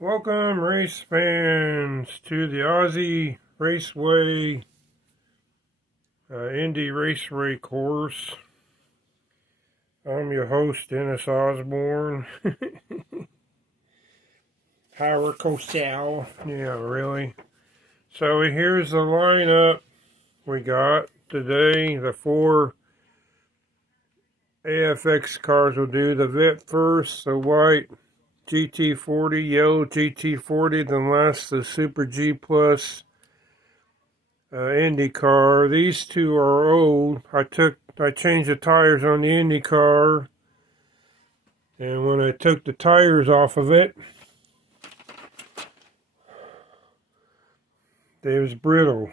Welcome, race fans, to the Aussie Raceway Indy Raceway course. I'm your host, Dennis Osborne. Howard Cosell. Yeah, really. So here's the lineup we got today. The four AFX cars will do the VIP first, the white GT40, yellow GT40, then last the Super G Plus Indy car. These two are old. I changed the tires on the Indy car, and when I took the tires off of it, they was brittle.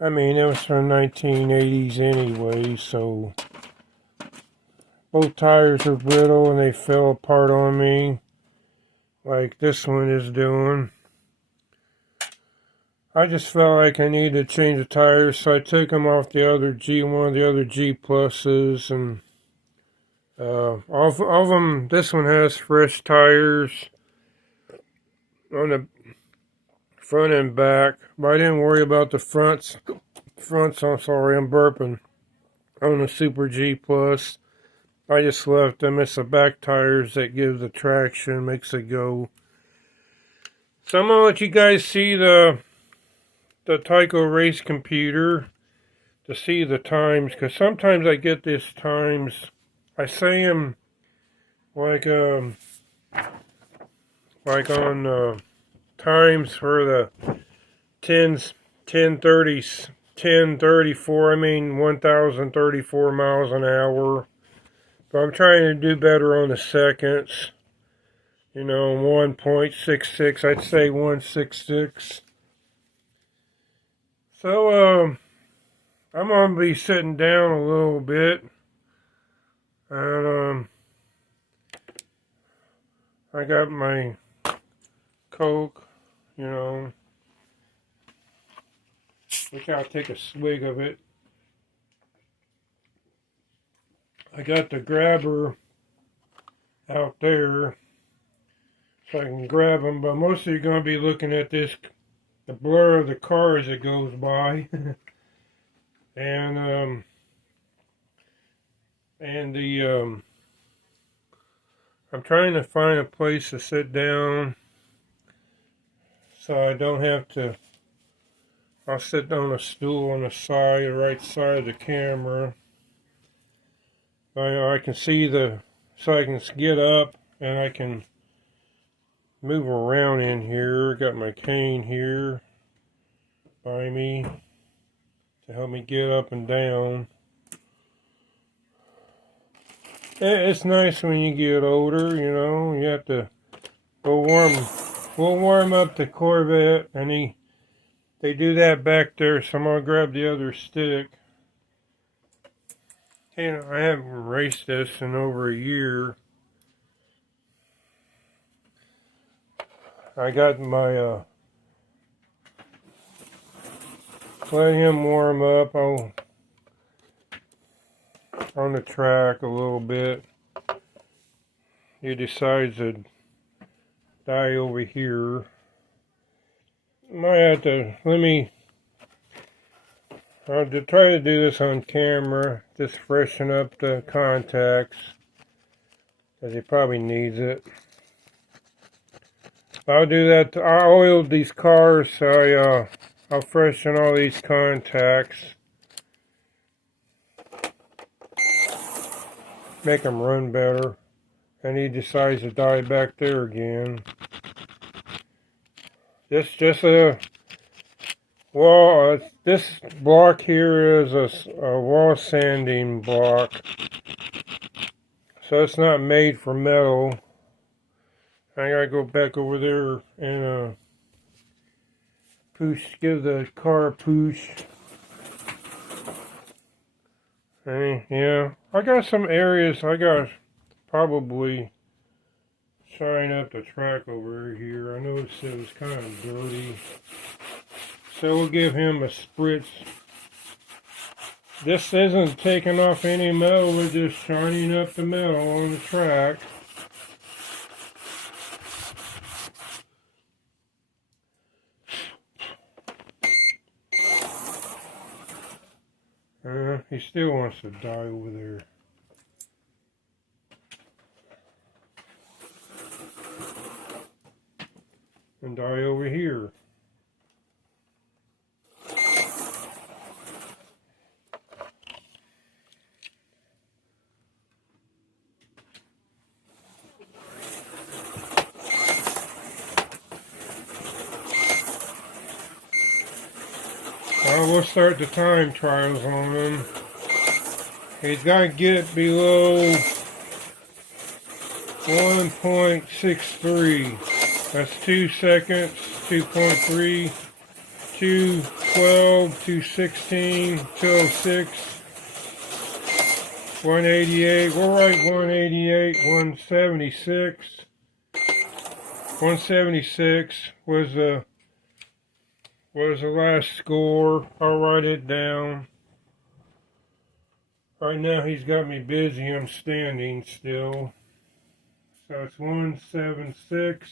I mean, it was from 1980s anyway, so both tires are brittle and they fell apart on me, like this one is doing. I just felt like I needed to change the tires, so I took them off the other one of the other G Pluses, and all of them. This one has fresh tires on the front and back, but I didn't worry about the fronts. I'm sorry, I'm burping. On the Super G Plus, I just left them. It's the back tires that give the traction, makes it go. So I'm gonna let you guys see the Tyco race computer to see the times, because sometimes I get these times, I say them like on times for the 1034, I mean 1034 miles an hour, but I'm trying to do better on the seconds, 1.66, I'd say 166. So, I'm going to be sitting down a little bit, and, I got my Coke, which I'll take a swig of it. I got the grabber out there, so I can grab them, but mostly you're going to be looking at the blur of the car as it goes by. and I'm trying to find a place to sit down so I don't have to. I'll sit on a stool on the right side of the camera. I can see so I can get up and I can move around in here. Got my cane here by me to help me get up and down. It's nice when you get older, you have to we'll warm up the Corvette, and they do that back there, so I'm gonna grab the other stick. I haven't raced this in over a year. I got my let him warm up on the track a little bit. He decides to die over here. Might have to I'll try to do this on camera, just freshen up the contacts, because he probably needs it. I'll do that. I oiled these cars, so I'll freshen all these contacts, make them run better. And he decides to die back there again. This block here is a wall sanding block, so it's not made for metal. I gotta go back over there and give the car a push. Yeah, I got some areas I got probably shine up the track over here. I noticed it was kind of dirty, so we'll give him a spritz. This isn't taking off any metal, we're just shining up the metal on the track. He still wants to die over there. And die over here. Well, we'll start the time trials on him. He's got to get below 1.63. That's 2 seconds, 2.3, 212, 216, 206, 188. We'll write 188, 176. 176 was the last score. I'll write it down. Right now he's got me busy. I'm standing still. So it's 176.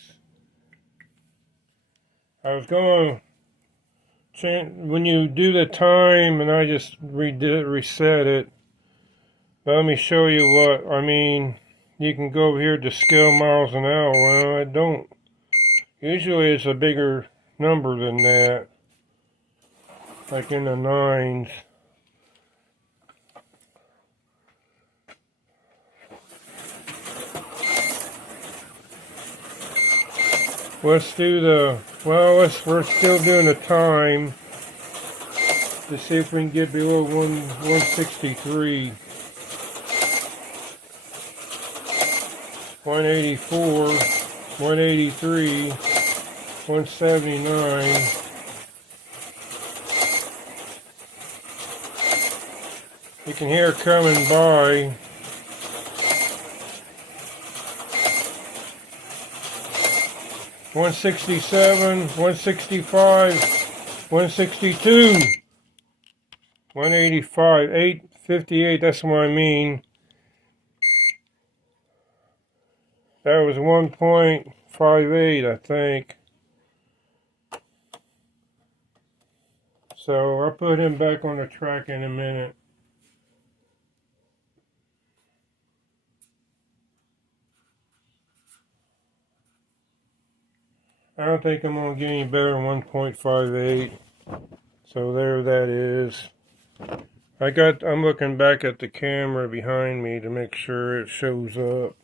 I was going to, when you do the time, and I just reset it. Let me show you what, I mean, you can go over here to scale miles an hour. Well, I don't. Usually it's a bigger number than that. Like in the 9s. Let's do the, well, we're still doing the time to see if we can get below 163. 184, 183, 179. You can hear it coming by. 167, 165, 162, 185, 858, that's what I mean. That was 1.58, I think. So I'll put him back on the track in a minute. I don't think I'm going to get any better than 1.58. So there that is. I'm looking back at the camera behind me to make sure it shows up.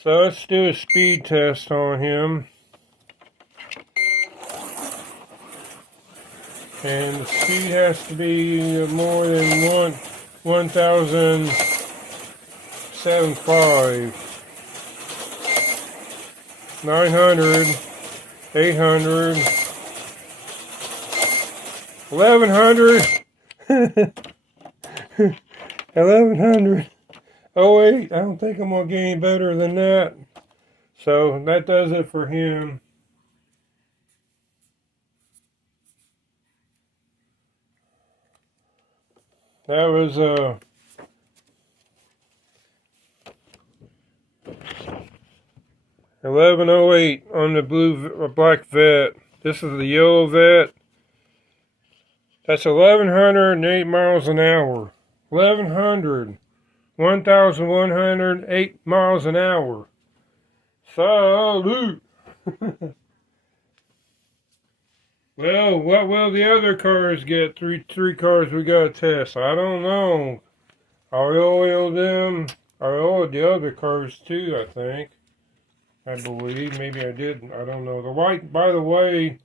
So let's do a speed test on him. And the speed has to be more than 1,075. 900, 800, 1100, 1100. Oh wait, I don't think I'm going to get any better than that. So that does it for him. That was 1108 on the black vet. This is the yellow vet. That's 1,108 miles an hour. 1,108 miles an hour. Salute! Well, what will the other cars get? Three cars we got to test. I don't know. I oiled them. I oiled the other cars too, I think. I believe. Maybe I didn't. I don't know. The white, by the way,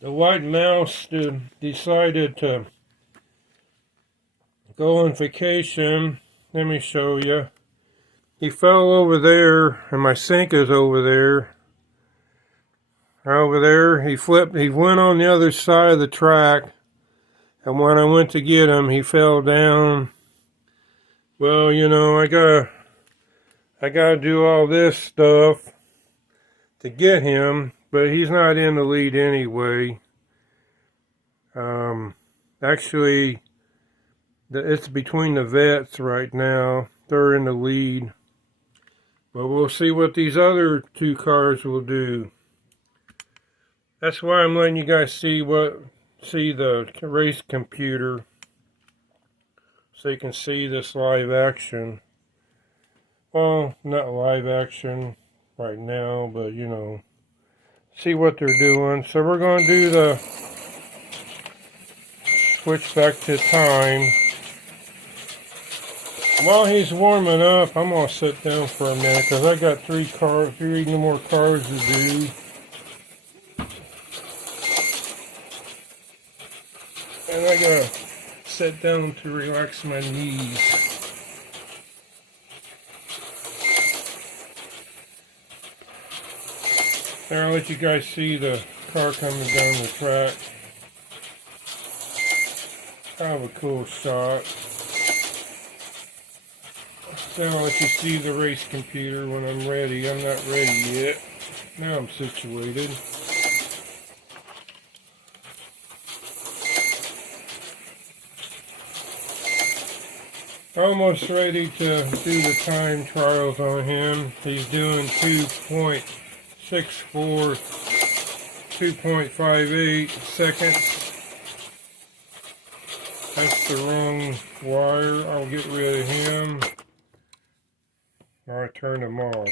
the white mouse decided to go on vacation. Let me show you. He fell over there, and my sink is over there. Over there, he went on the other side of the track, and when I went to get him, he fell down. Well, you know, I gotta do all this stuff to get him, but he's not in the lead anyway. Actually, it's between the vets right now. They're in the lead. But we'll see what these other two cars will do. That's why I'm letting you guys see the race computer, so you can see this live action. Well, not live action right now, but you know, see what they're doing. So we're going to do the switch back to time. While he's warming up, I'm going to sit down for a minute because I got three more cars to do. And I got to sit down to relax my knees. There, I'll let you guys see the car coming down the track. Kind of a cool shot. Then I'll let you see the race computer when I'm ready. I'm not ready yet. Now I'm situated. Almost ready to do the time trials on him. He's doing 2.64, 2.58 seconds. That's the wrong wire. I'll get rid of him. I turned him off.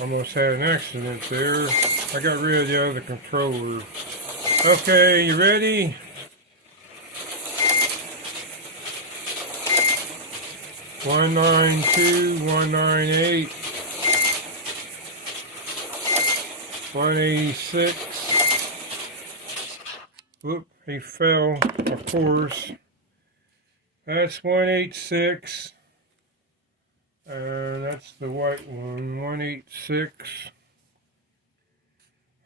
Almost had an accident there. I got rid of the other controller. Okay, you ready? One 192, 198, 186. Whoop, he fell, of course. That's 186. That's the white one, 186.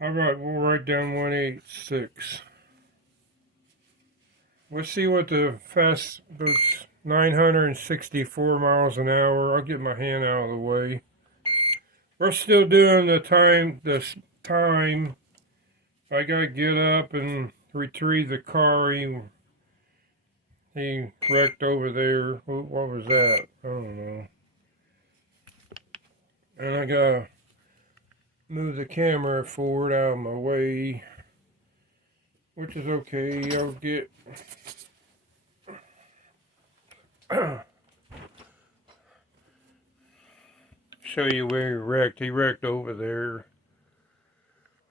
How about we'll write down 186. Let's see what the fast goes. 964 miles an hour. I'll get my hand out of the way. We're still doing the time. I gotta get up and retrieve the car. He wrecked over there. What was that? I don't know. And I gotta move the camera forward out of my way, which is okay. I'll get show you where he wrecked. He wrecked over there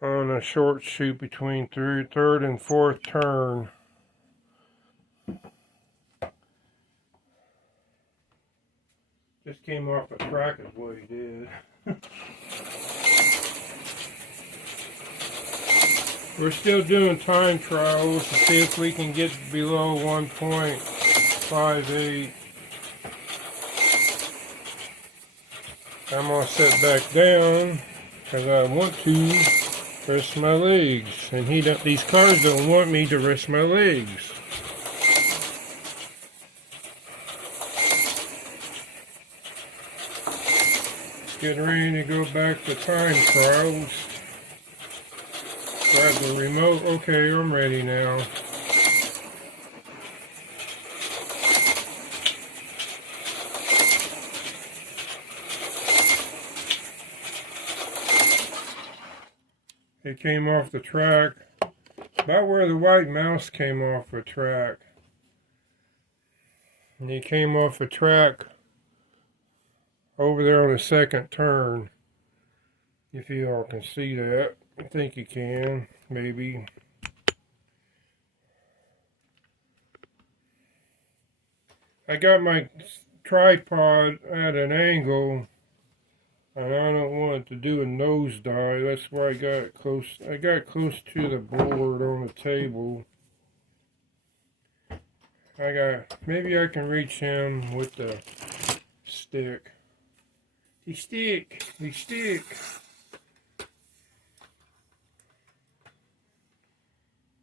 on a short chute between third and fourth turn. Just came off the track is what he did. We're still doing time trials to see if we can get below 1.58. I'm going to sit back down because I want to rest my legs. And these cars don't want me to rest my legs. Getting ready to go back to time trials. Grab the remote. Okay, I'm ready now. It came off the track, about where the white mouse came off the track. And he came off the track over there on the second turn. If you all can see that. I think you can, maybe. I got my tripod at an angle, and I don't want it to do a nosedive. That's why I got it close. I got it close to the board on the table. Maybe I can reach him with the stick. The stick.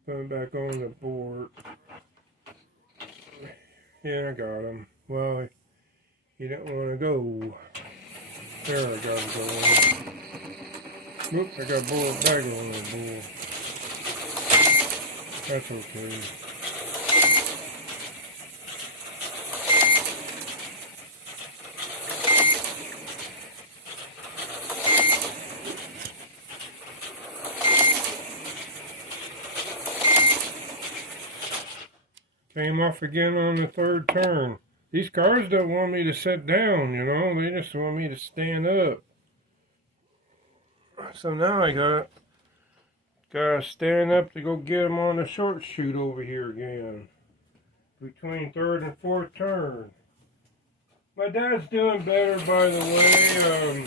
Going back on the board. Yeah, I got him. Well, he didn't want to go. There, I got him going. Whoop, I got bullet back on the board. That's okay. Came off again on the third turn. These cars don't want me to sit down, you know. They just want me to stand up. So now I gotta stand up to go get them on the short chute over here again. Between third and fourth turn. My dad's doing better, by the way.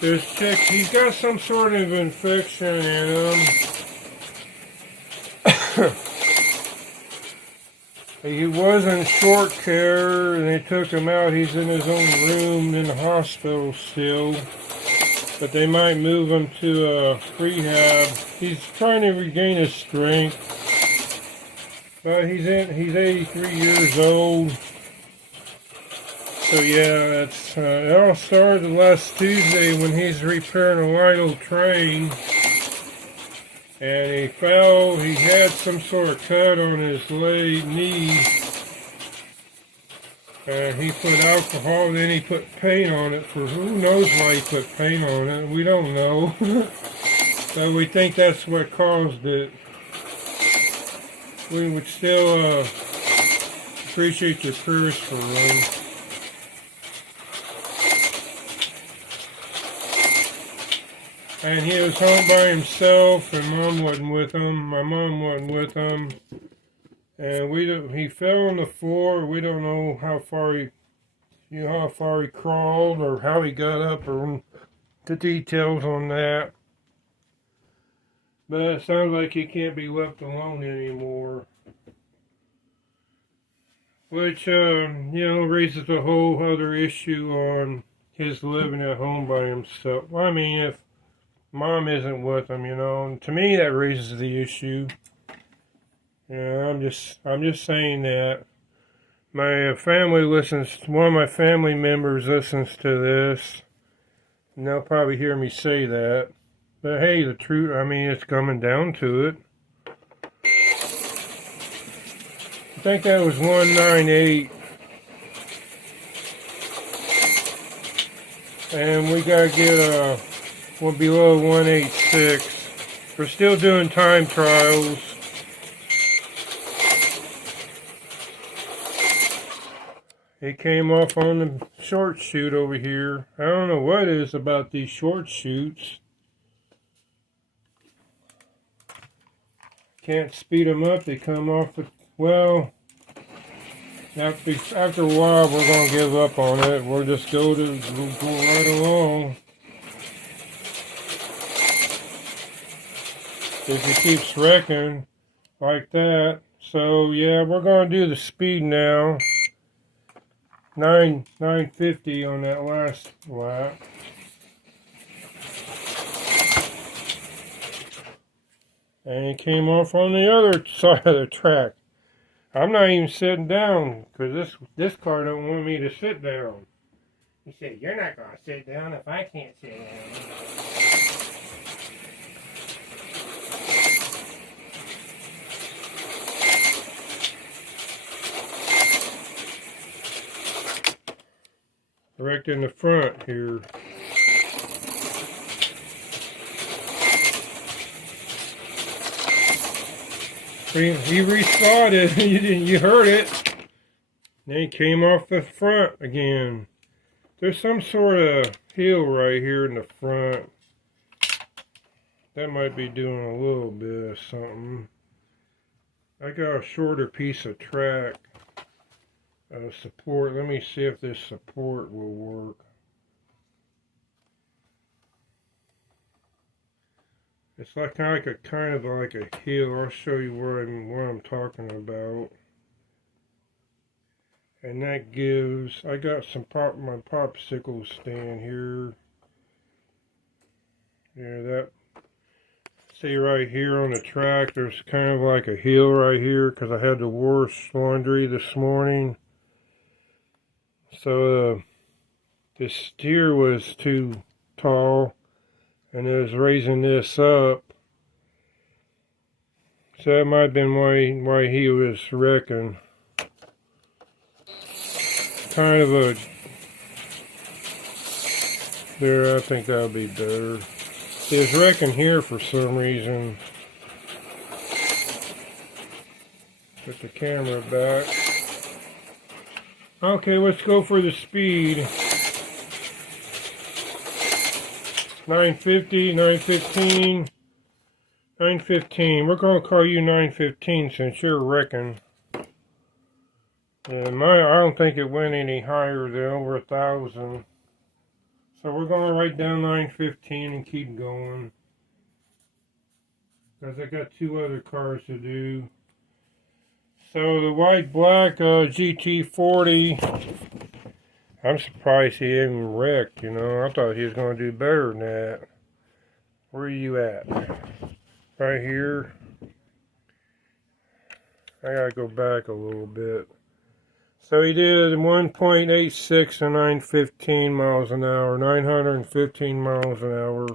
This chick, he's got some sort of infection in him. He was in short care, and they took him out. He's in his own room in the hospital still. But they might move him to rehab. He's trying to regain his strength. But he's 83 years old. So yeah, it all started last Tuesday when he's repairing a Lidl train. And he fell, he had some sort of cut on his knee. And he put alcohol, then he put paint on it for who knows why he put paint on it. We don't know. But we think that's what caused it. We would still appreciate your prayers for him. And he was home by himself, and Mom wasn't with him. My mom wasn't with him. And he fell on the floor. We don't know how far he crawled or how he got up or the details on that. But it sounds like he can't be left alone anymore. Which, raises a whole other issue on his living at home by himself. Well, I mean, if Mom isn't with him, and to me that raises the issue. I'm just saying that. My family one of my family members listens to this, and they'll probably hear me say that. But hey, the truth, it's coming down to it. I think that was 198. And we gotta get we're below 186. We're still doing time trials. It came off on the short chute over here. I don't know what it is about these short chutes. Can't speed them up. They come off well, after a while we're going to give up on it. We'll just go right along. If it keeps wrecking like that. So yeah, we're going to do the speed now. 950 on that last lap. And it came off on the other side of the track. I'm not even sitting down because this car don't want me to sit down. He said, "You're not going to sit down if I can't sit down." Right in the front here. He restarted. You heard it. Then he came off the front again. There's some sort of hill right here in the front. That might be doing a little bit of something. I got a shorter piece of track. Support. Let me see if this support will work. It's kind of like a hill. I'll show you what I'm talking about. And that gives. I got my popsicle stand here. Yeah, that. See right here on the track. There's kind of like a hill right here because I had to wash laundry this morning. So the steer was too tall, and it was raising this up. So that might have been why he was wrecking. Kind of a there. I think that'll be better. He was wrecking here for some reason. Put the camera back. Okay, let's go for the speed. 950, 915, 915. We're going to call you 915 since you're wrecking. And I don't think it went any higher than over 1,000. So we're going to write down 915 and keep going. Because I got 2 other cars to do. So the white-black GT40, I'm surprised he even wrecked, you know. I thought he was going to do better than that. Where are you at? Right here. I gotta go back a little bit. So he did 1.86 and 915 miles an hour, 915 miles an hour.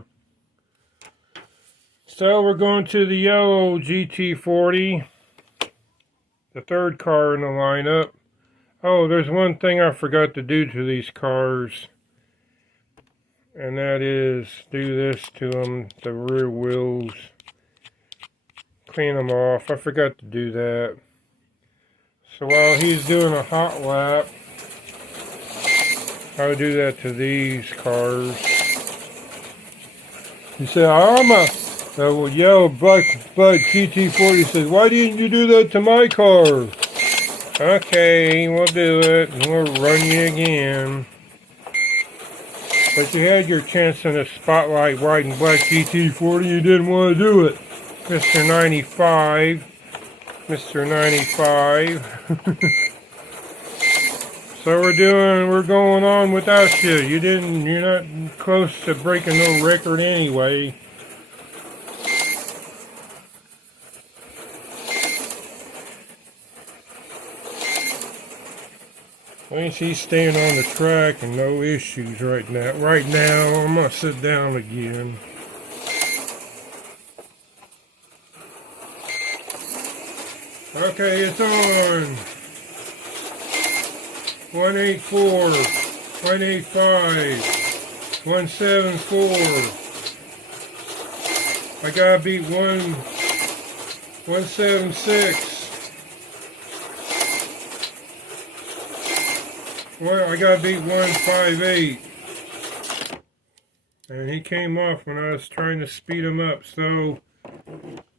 So we're going to the yellow GT40. The 3rd car in the lineup. Oh, there's one thing I forgot to do to these cars. And that is do this to them, the rear wheels. Clean them off. I forgot to do that. So while he's doing a hot lap, I'll do that to these cars. He said, the yellow black GT40 says, why didn't you do that to my car? Okay, we'll do it, and we'll run you again. But you had your chance in the spotlight white and black GT40, you didn't want to do it. Mr. 95. Mr. 95. So we're going on without you. You're not close to breaking no record anyway. At least he's staying on the track and no issues right now. Right now, I'm gonna sit down again. Okay, it's on. 184, 185, 174. I gotta beat 176. Well, I gotta beat 158. And he came off when I was trying to speed him up. So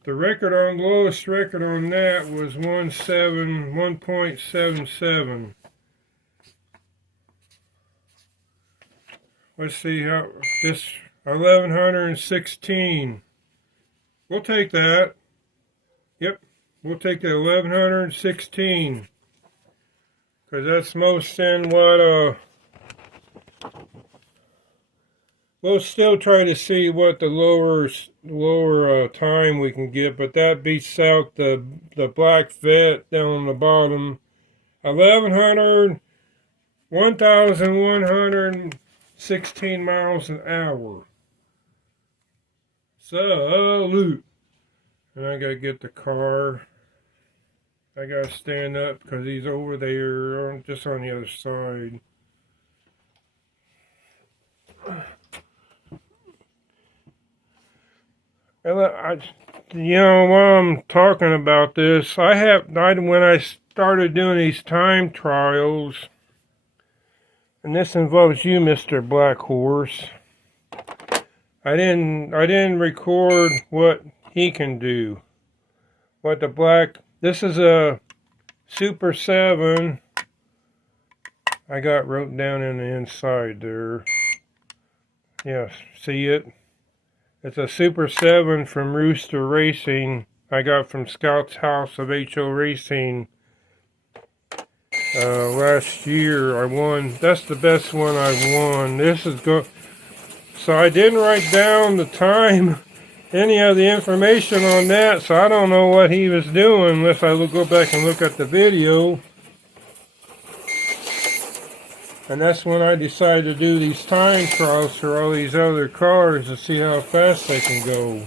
the lowest record on that was 1.77. Let's see how this 1116. We'll take that. Yep, we'll take the 1116. Because that's most in what we'll still try to see what the lower time we can get, but that beats out the black vet down on the bottom. 1,116 miles an hour. Salute. And I gotta get the car. I gotta stand up because he's over there, just on the other side. You know, while I'm talking about this, when I started doing these time trials, and this involves you, Mr. Black Horse, I didn't record what he can do. This is a Super 7. I got wrote down in the inside there. Yes, see it? It's a Super 7 from Rooster Racing. I got from Scout's House of HO Racing last year. I won. That's the best one I've won. So I didn't write down the time, any of the information on that, so I don't know what he was doing unless I go back and look at the video. And that's when I decided to do these time trials for all these other cars to see how fast they can go.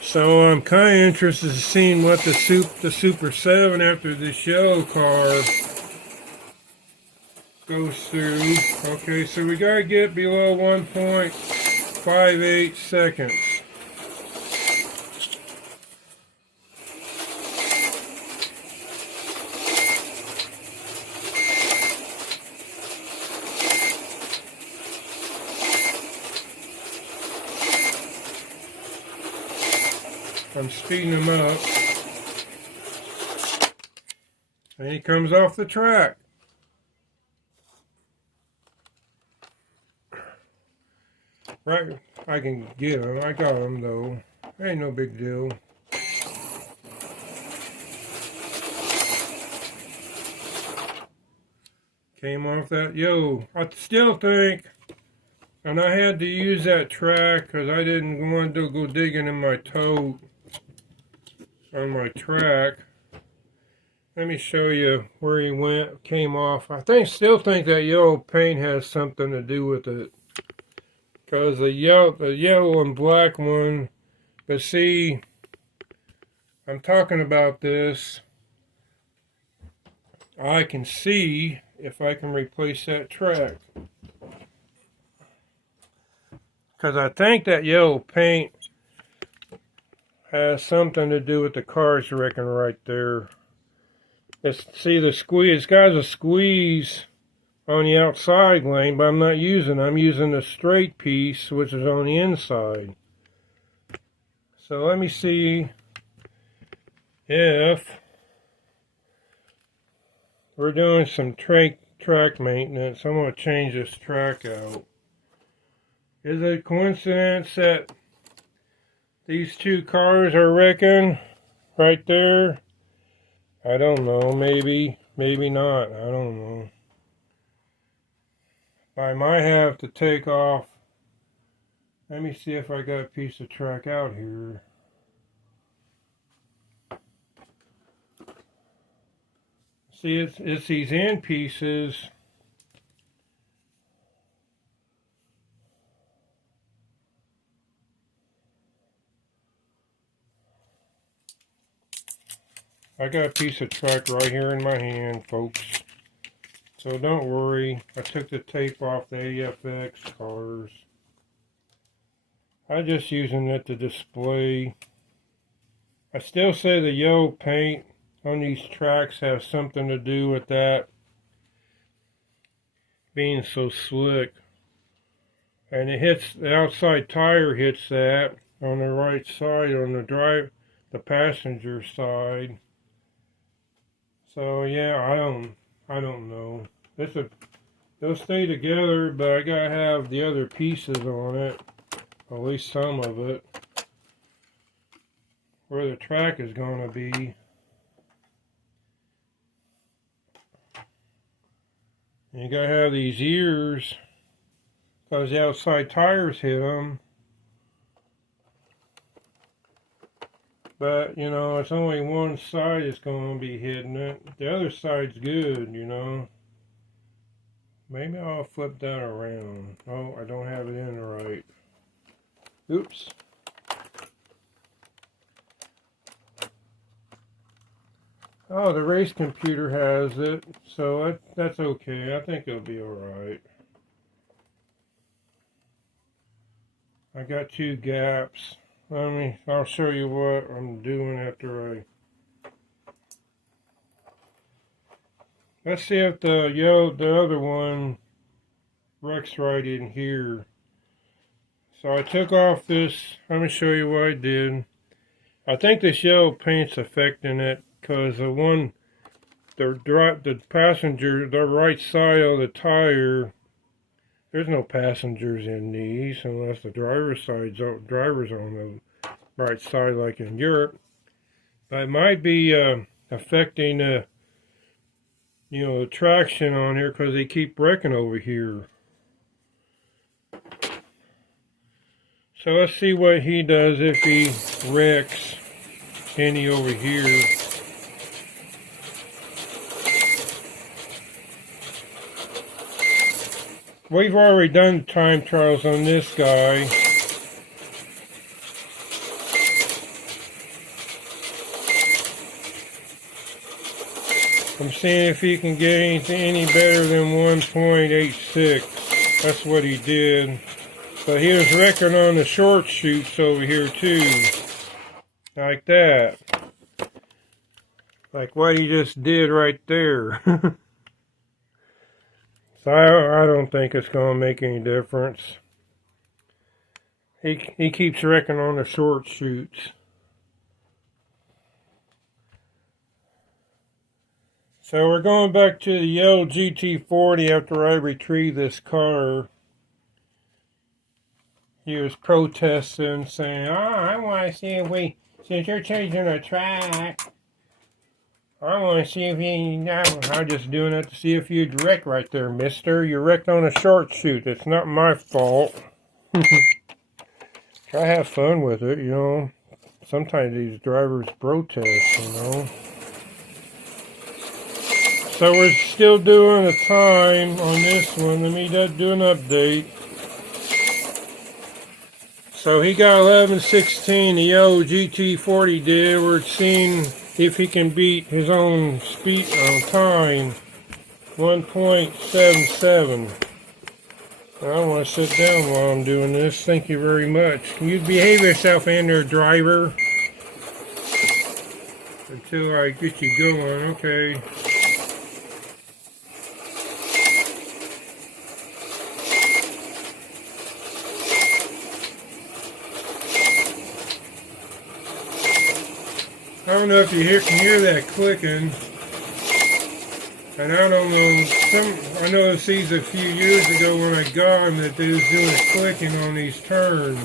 So I'm kind of interested in seeing what the Super 7 after this yellow car goes through. Okay, so we gotta get below 1.58 seconds. I'm speeding him up. And he comes off the track. Right, I can get him. I got him though. Ain't no big deal. Came off that. Yo, I still think, and I had to use that track because I didn't want to go digging in my tote on my track. Let me show you where he went, came off. Still think that yellow paint has something to do with it. Because the yellow and black one, but see, I'm talking about this. I can see if I can replace that track. Because I think that yellow paint has something to do with the cars wrecking right there. See the squeeze, it's got a squeeze on the outside lane, but I'm not using it. I'm using the straight piece, which is on the inside. So let me see if we're doing some track maintenance. I'm going to change this track out. Is it a coincidence that these two cars are wrecking right there? I don't know. Maybe not. I don't know. I might have to take off. Let me see if I got a piece of track out here. See, it's these end pieces. I got a piece of track right here in my hand, folks. So don't worry. I took the tape off the AFX cars. I'm just using it to display. I still say the yellow paint on these tracks has something to do with that being so slick. And it hits, the outside tire hits that on the right side, on the passenger side. So yeah, I don't know. They'll stay together, but I gotta have the other pieces on it, at least some of it, where the track is gonna be. And you gotta have these ears, because the outside tires hit them. But, you know, it's only one side that's going to be hitting it. The other side's good, you know. Maybe I'll flip that around. Oh, I don't have it in right. Oops. Oh, the race computer has it, so that's okay. I think it'll be alright. I got two gaps. I'll show you what I'm doing after let's see if the other one wrecks right in here. So I took off this, let me show you what I did. I think this yellow paint's affecting it, because the passenger, the right side of the tire, there's no passengers in these unless the driver's on the right side like in Europe. But it might be affecting you know, the traction on here because they keep wrecking over here. So let's see what he does if he wrecks any over here. We've already done time trials on this guy. I'm seeing if he can get anything any better than 1.86. That's what he did. But he was wrecking on the short chutes over here too. Like that. Like what he just did right there. So I don't think it's going to make any difference. He keeps wrecking on the short chutes. So we're going back to the yellow GT40 after I retrieve this car. He was protesting, saying, I want to see if since you're changing the track, I want to see if I'm just doing it to see if you'd wreck right there, mister. You wrecked on a short shoot. It's not my fault. Try to have fun with it, you know. Sometimes these drivers protest, you know. So we're still doing a time on this one. Let me do an update. So he got 11:16, the yellow GT40 did. We're seeing if he can beat his own speed time, 1.77. I don't want to sit down while I'm doing this. Thank you very much. Can you behave yourself, Andrew driver? Until I get you going, okay. I don't know if you can hear that clicking. And I don't know, I noticed these a few years ago when I got them that they was doing a clicking on these turns.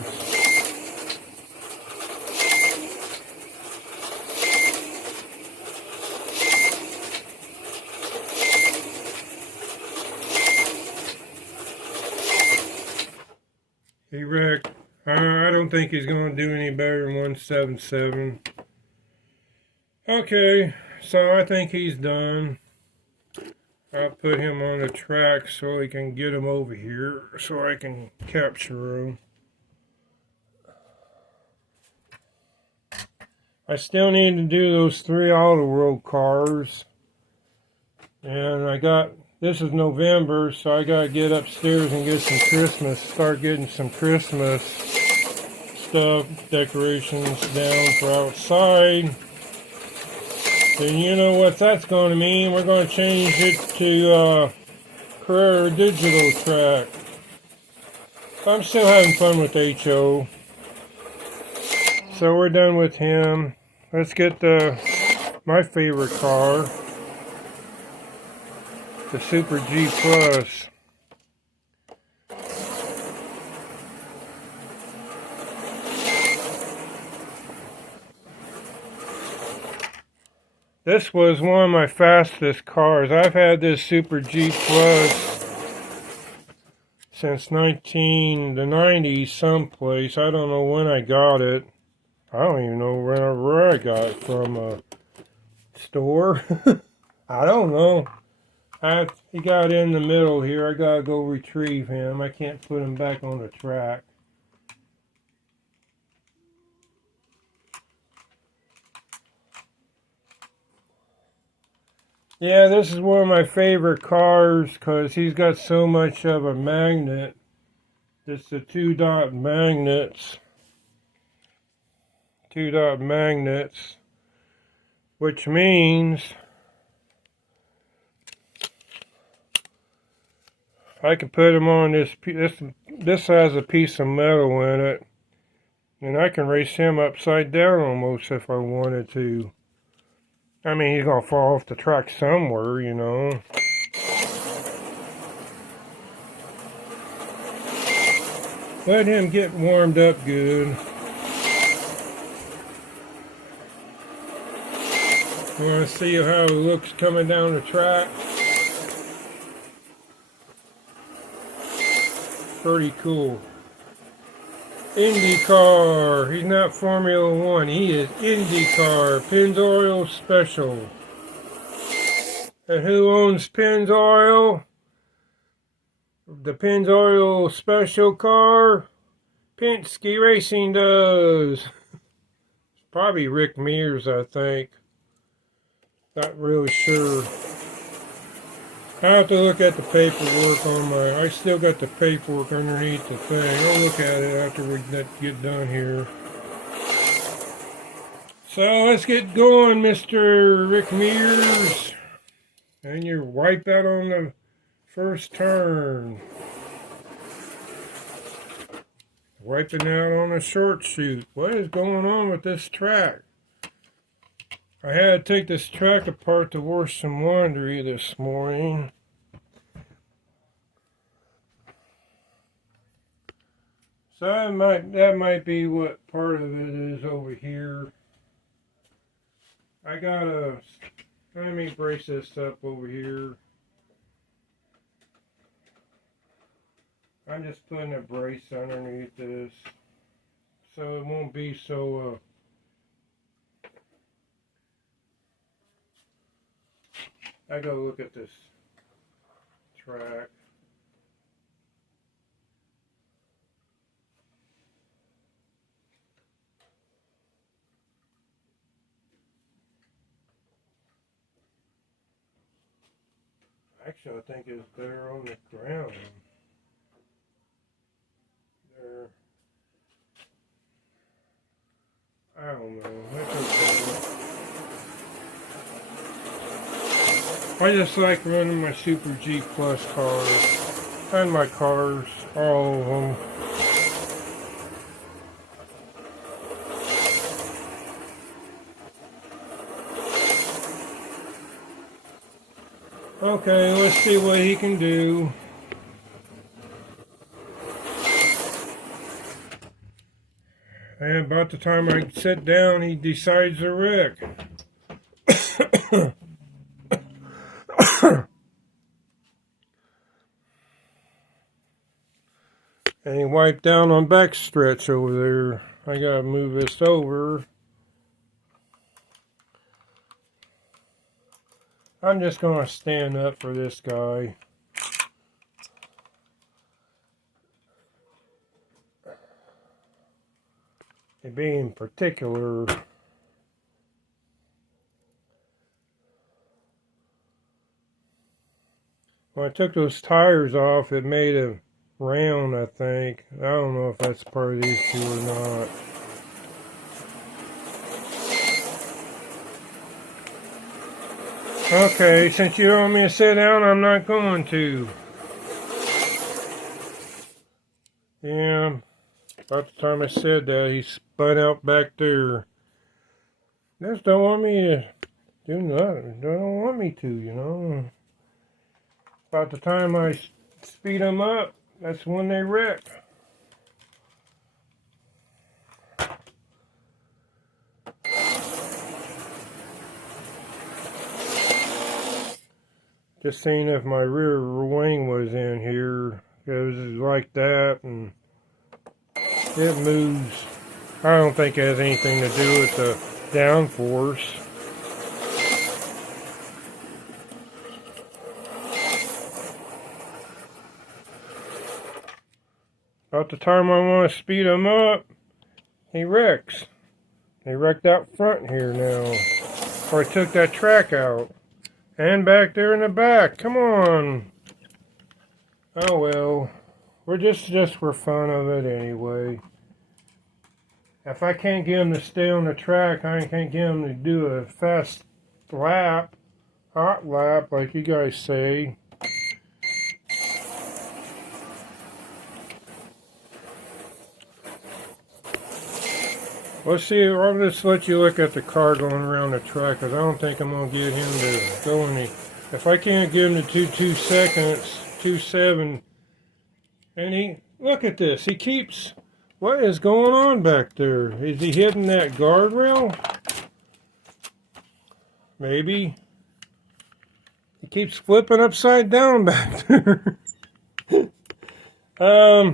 He wrecked. I don't think he's going to do any better than 177. Okay, so I think he's done. I'll put him on the track so we can get him over here so I can capture him. I still need to do those 3 Auto World cars. And this is November, so I got to get upstairs and get some start getting some Christmas stuff, decorations down for outside. Then you know what that's going to mean. We're going to change it to Carrera Digital track. I'm still having fun with HO. So we're done with him. Let's get my favorite car, the Super G Plus. This was one of my fastest cars. I've had this Super G Plus since the 90s someplace. I don't know when I got it. I don't even know where I got it from, a store. I don't know. He got in the middle here. I gotta go retrieve him. I can't put him back on the track. Yeah, this is one of my favorite cars because he's got so much of a magnet. It's the 2-dot magnets. 2-dot magnets. Which means I can put him on this has a piece of metal in it. And I can race him upside down almost if I wanted to. I mean, he's going to fall off the track somewhere, you know. Let him get warmed up good. You want to see how it looks coming down the track? Pretty cool. IndyCar. He's not Formula One. He is IndyCar. Pennzoil Special. And who owns Pennzoil? The Pennzoil Special car? Penske Racing does. Probably Rick Mears, I think. Not really sure. I have to look at the paperwork on I still got the paperwork underneath the thing. I'll look at it after we get done here. So let's get going, Mr. Rick Mears. And you're wiped out on the first turn. Wiping out on a short shoot. What is going on with this track? I had to take this track apart to wash some laundry this morning. So that might be what part of it is over here. Let me brace this up over here. I'm just putting a brace underneath this so it won't be so I gotta look at this track. Actually, I think it's better on the ground. There. I don't know. That's okay. I just like running my Super G Plus cars. And my cars. All of them. Okay, let's see what he can do. And about the time I sit down, he decides to wreck. And he wiped down on backstretch over there. I gotta move this over. I'm just gonna stand up for this guy. And being particular, when I took those tires off, it made a round, I think. I don't know if that's part of these two or not. Okay, since you don't want me to sit down, I'm not going to. Yeah, about the time I said that, he spun out back there. Just don't want me to do nothing. They don't want me to, you know. About the time I speed them up, that's when they wreck. Just seeing if my rear wing was in here. It was like that, and it moves. I don't think it has anything to do with the downforce. About the time I want to speed him up, he wrecks. He wrecked out front here now. Or I took that track out. And back there in the back. Come on. Oh well. We're just for fun of it anyway. If I can't get him to stay on the track, I can't get him to do a fast lap. Hot lap, like you guys say. Let's see, I'll just let you look at the car going around the track, because I don't think I'm going to get him to go any. If I can't get him to 2 seconds, 2.7, and look at this, he keeps, what is going on back there? Is he hitting that guardrail? Maybe. He keeps flipping upside down back there. I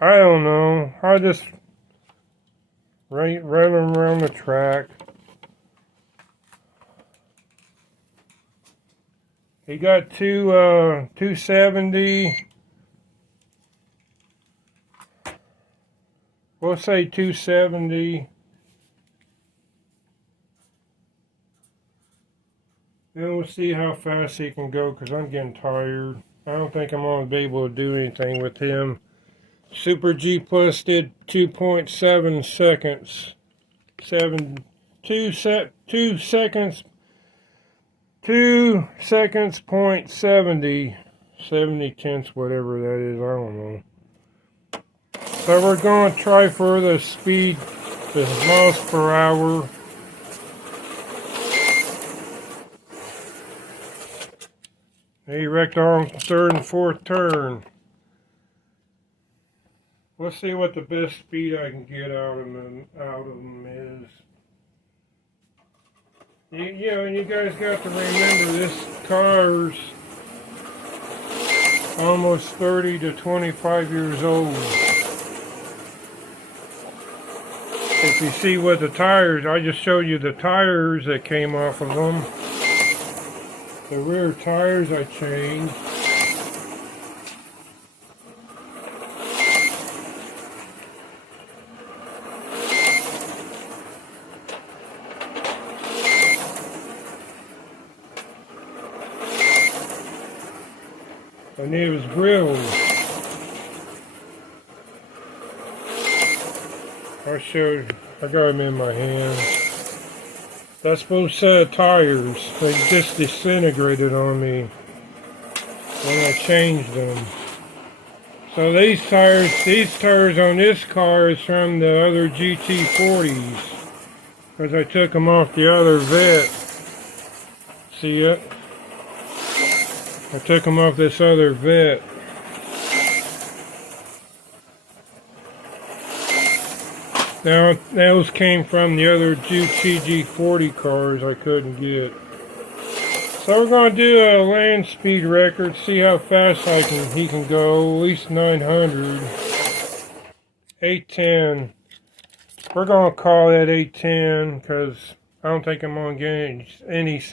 don't know. I just running around the track. He got 270. We'll say 270. Then we'll see how fast he can go, because I'm getting tired. I don't think I'm going to be able to do anything with him. Super G Plus did 2.7 seconds. 2 seconds. 2 seconds, point 70 tenths, whatever that is, I don't know. So we're going to try for the speed, the miles per hour. He wrecked on third and fourth turn. Let's see what the best speed I can get out of them is. You know, and you guys got to remember this car's almost 30 to 25 years old. If you see what the tires, I just showed you the tires that came off of them. The rear tires I changed. And it was grills. I got them in my hand. That's both set of tires. They just disintegrated on me when I changed them. So these tires on this car is from the other GT40s. Because I took them off the other vet. See it? I took them off this other vet. Now, those came from the other GT40 cars I couldn't get. So we're going to do a land speed record, see how fast he can go, at least 900. 810. We're going to call that 810 because I don't think I'm going to get any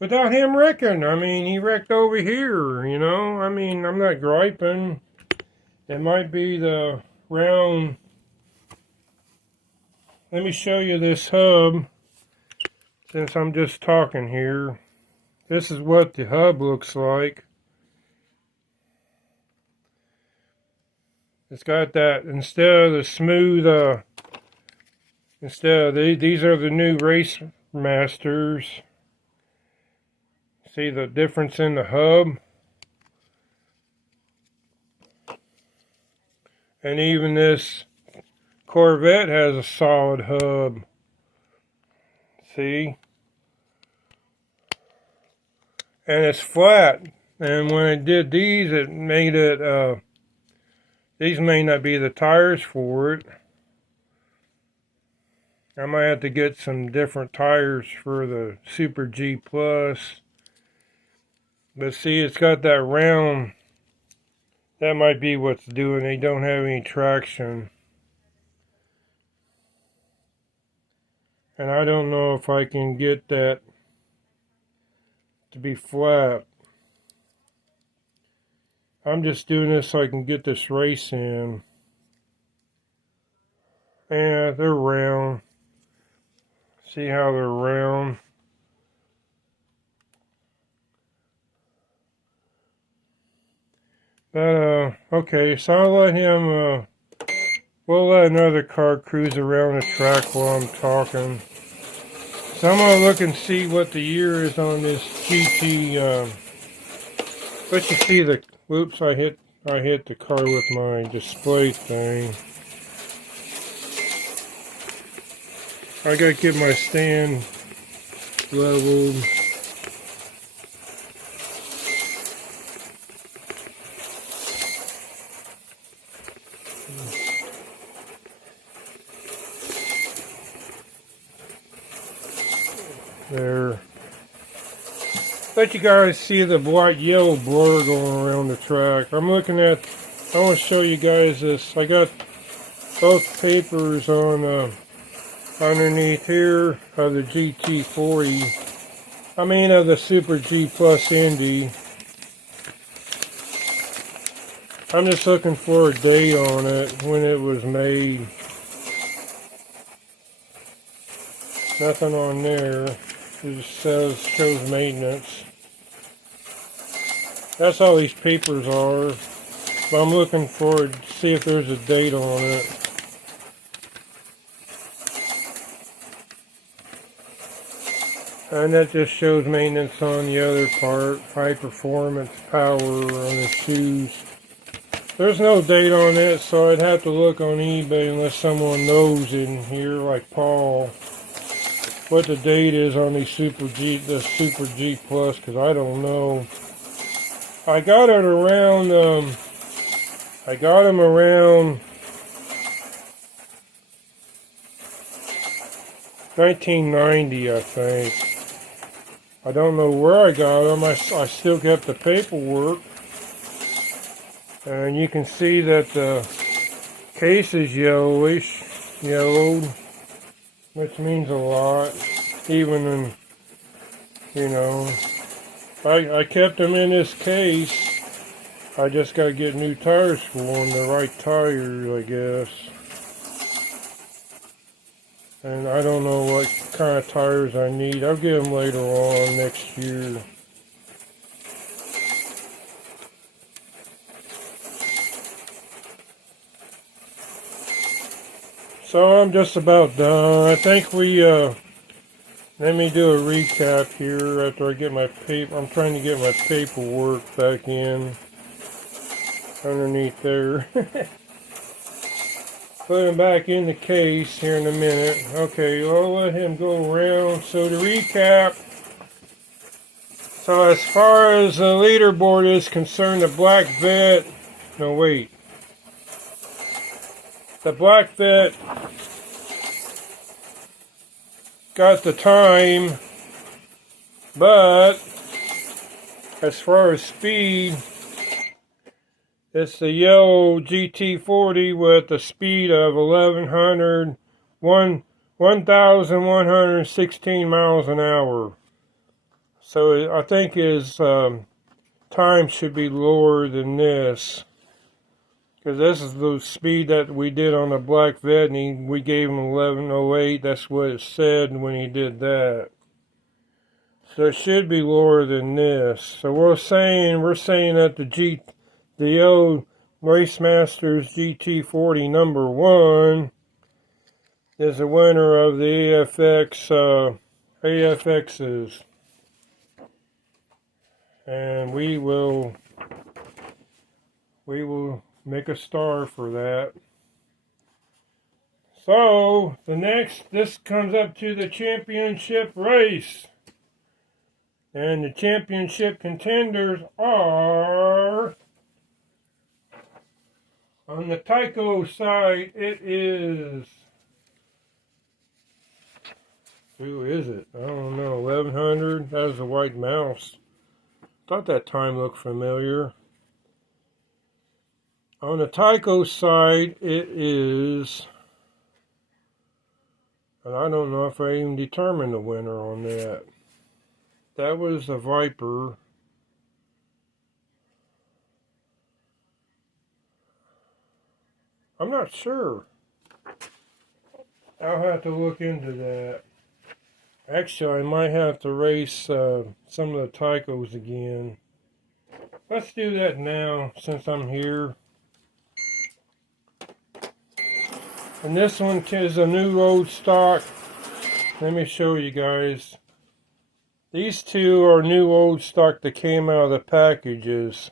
without him wrecking. I mean, he wrecked over here, you know. I mean, I'm not griping. It might be the round. Let me show you this hub, since I'm just talking here. This is what the hub looks like. It's got that, instead of the smooth, these are the new Race Masters. See the difference in the hub? And even this Corvette has a solid hub. See? And it's flat. And when I did these, it made it, these may not be the tires for it. I might have to get some different tires for the Super G Plus. But see, it's got that round. That might be what's doing. They don't have any traction. And I don't know if I can get that to be flat. I'm just doing this so I can get this race in. And they're round. See how they're round? But, okay, so I'll let him, we'll let another car cruise around the track while I'm talking. So I'm going to look and see what the year is on this GT, let you see the, whoops, I hit the car with my display thing. I got to get my stand leveled. There. Let you guys see the white yellow blur going around the track. I want to show you guys this. I got both papers on underneath here of the GT40. I mean of the Super G Plus Indy. I'm just looking for a date on it, when it was made. Nothing on there. It just shows maintenance. That's all these papers are. But I'm looking for it to see if there's a date on it. And that just shows maintenance on the other part. High performance power on the shoes. There's no date on it, so I'd have to look on eBay unless someone knows in here, like Paul, what the date is on these the Super G Plus, because I don't know. I got it around, I got them around 1990, I think. I don't know where I got them. I still kept the paperwork. And you can see that the case is yellowed, which means a lot. Even in, you know, I kept them in this case. I just got to get new tires for them, the right tires, I guess. And I don't know what kind of tires I need. I'll get them later on next year. So I'm just about done. I think let me do a recap here after I get my paper. I'm trying to get my paperwork back in underneath there. Put him back in the case here in a minute. Okay, I'll let him go around. So to recap, so as far as the leaderboard is concerned, the black vet, no wait, the black vet got the time, but as far as speed, it's the yellow GT40 with a speed of 1,116 miles an hour. So I think his time should be lower than this. Because this is the speed that we did on the Black Vet, and we gave him 1108. That's what it said when he did that. So it should be lower than this. So we're saying that the old Race Masters GT40 number 1 is the winner of the AFXs. And we will make a star for that. So this comes up to the championship race. And the championship contenders are, on the Tyco side, it is, who is it? I don't know, 1100, that was a white mouse. Thought that time looked familiar. On the Tyco side, it is, and I don't know if I even determined the winner on that. That was the Viper. I'm not sure. I'll have to look into that. Actually, I might have to race some of the Tycos again. Let's do that now, since I'm here. And this one is a new road stock. Let me show you guys. These two are new old stock that came out of the packages.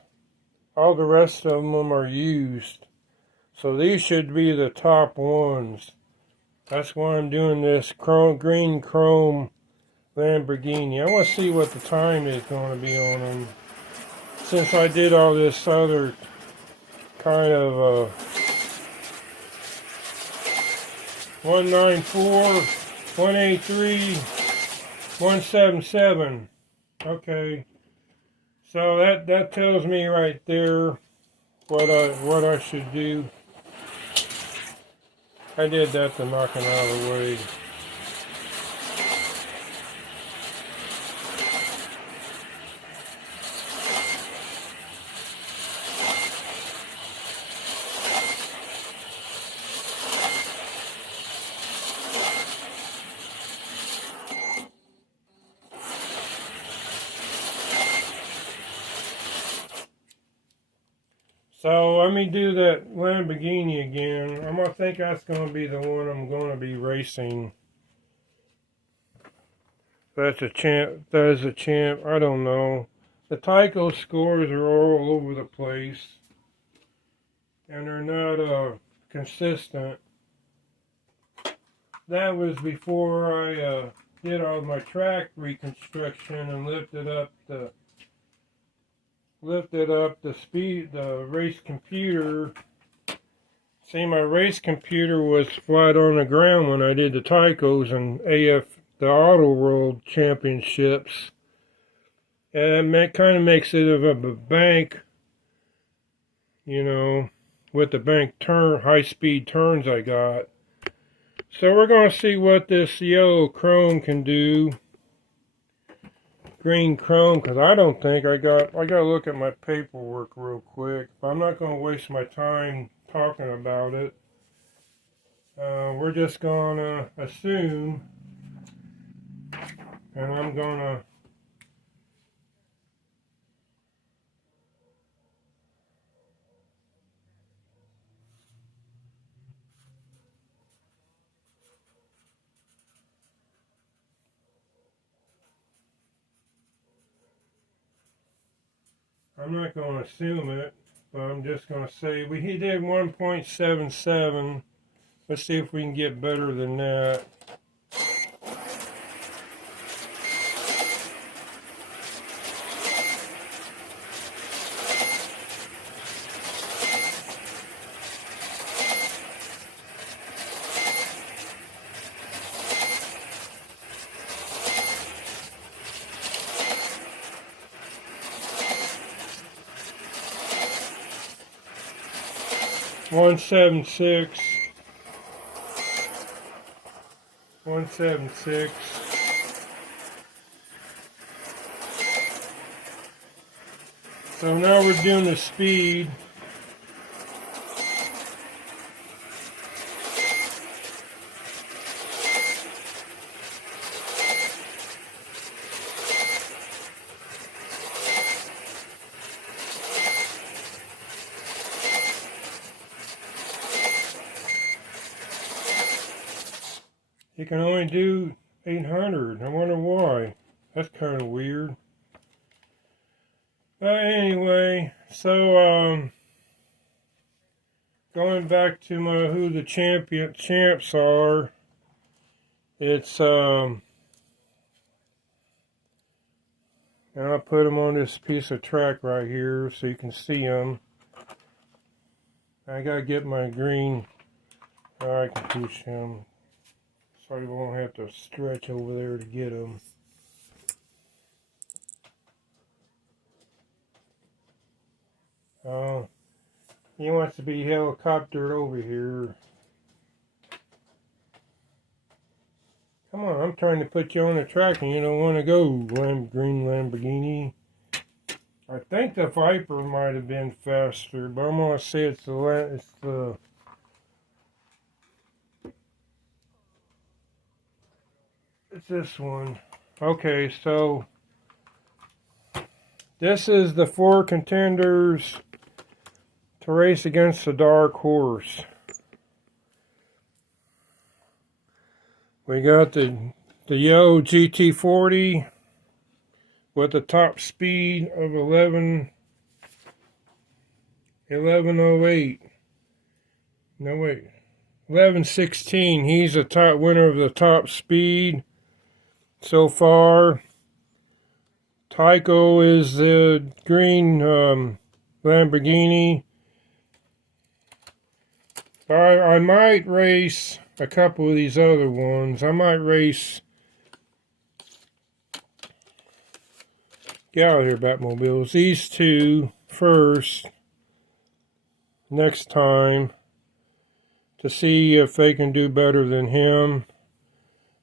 All the rest of them are used. So these should be the top ones. That's why I'm doing this green chrome Lamborghini. I want to see what the time is going to be on them. Since I did all this other kind of 194, 183, 177. Okay. So that tells me right there what I should do. I did that to knock it out of the way. So let me do that Lamborghini again. I'm gonna think that's gonna be the one I'm gonna be racing. That's a champ. That is a champ. I don't know. The Tyco scores are all over the place, and they're not consistent. That was before I did all my track reconstruction and lifted up the lifted up the race computer. See, my race computer was flat on the ground when I did the Tycos and the Auto World Championships. And it kind of makes it of a bank, you know, with the bank high-speed turns I got. So we're going to see what this yellow chrome can do. Green chrome, because I don't think I got to look at my paperwork real quick. I'm not going to waste my time talking about it. We're just going to assume, and I'm going to I'm not going to assume it, but I'm just going to say he did 1.77. Let's see if we can get better than that. One seven six. So now we're doing the speed. You can only do 800. I wonder why. That's kind of weird. But anyway, so going back to who the champs are, it's and I'll put them on this piece of track right here so you can see them. I gotta get my green. I can push him. So you won't have to stretch over there to get them. He wants to be helicoptered over here. Come on, I'm trying to put you on the track and you don't want to go, green Lamborghini. I think the Viper might have been faster, but I'm going to say it's this one. Okay, so this is the 4 contenders to race against the dark horse. We got the yellow GT40 with a top speed of 1108. No wait, 1116. He's the top winner of the top speed so far. Tyco is the green Lamborghini. I might race a couple of these other ones. I might race. Get out of here, Batmobiles. These two first next time to see if they can do better than him.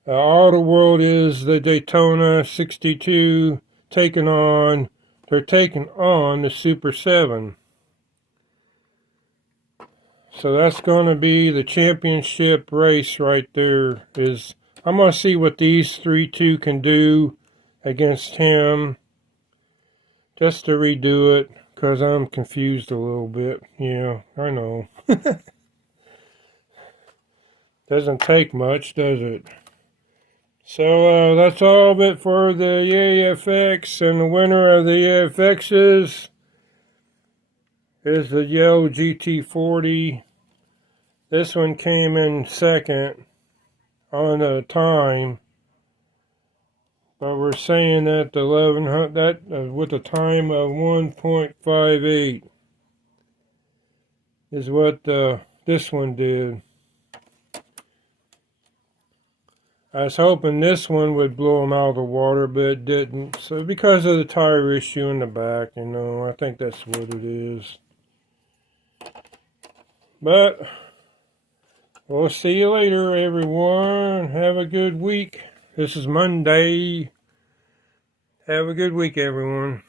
Auto World is the Daytona 62 taking on the Super 7. So that's going to be the championship race right there. I'm going to see what these 2 can do against him. Just to redo it, because I'm confused a little bit. Yeah, I know. Doesn't take much, does it? So that's all of it for the AFX, and the winner of the AFXs is the yellow GT40. This one came in second on the time, but we're saying that the 1100 that with a time of 1.58 is what this one did. I was hoping this one would blow them out of the water, but it didn't. So because of the tire issue in the back, you know, I think that's what it is. But we'll see you later, everyone. Have a good week. This is Monday. Have a good week, everyone.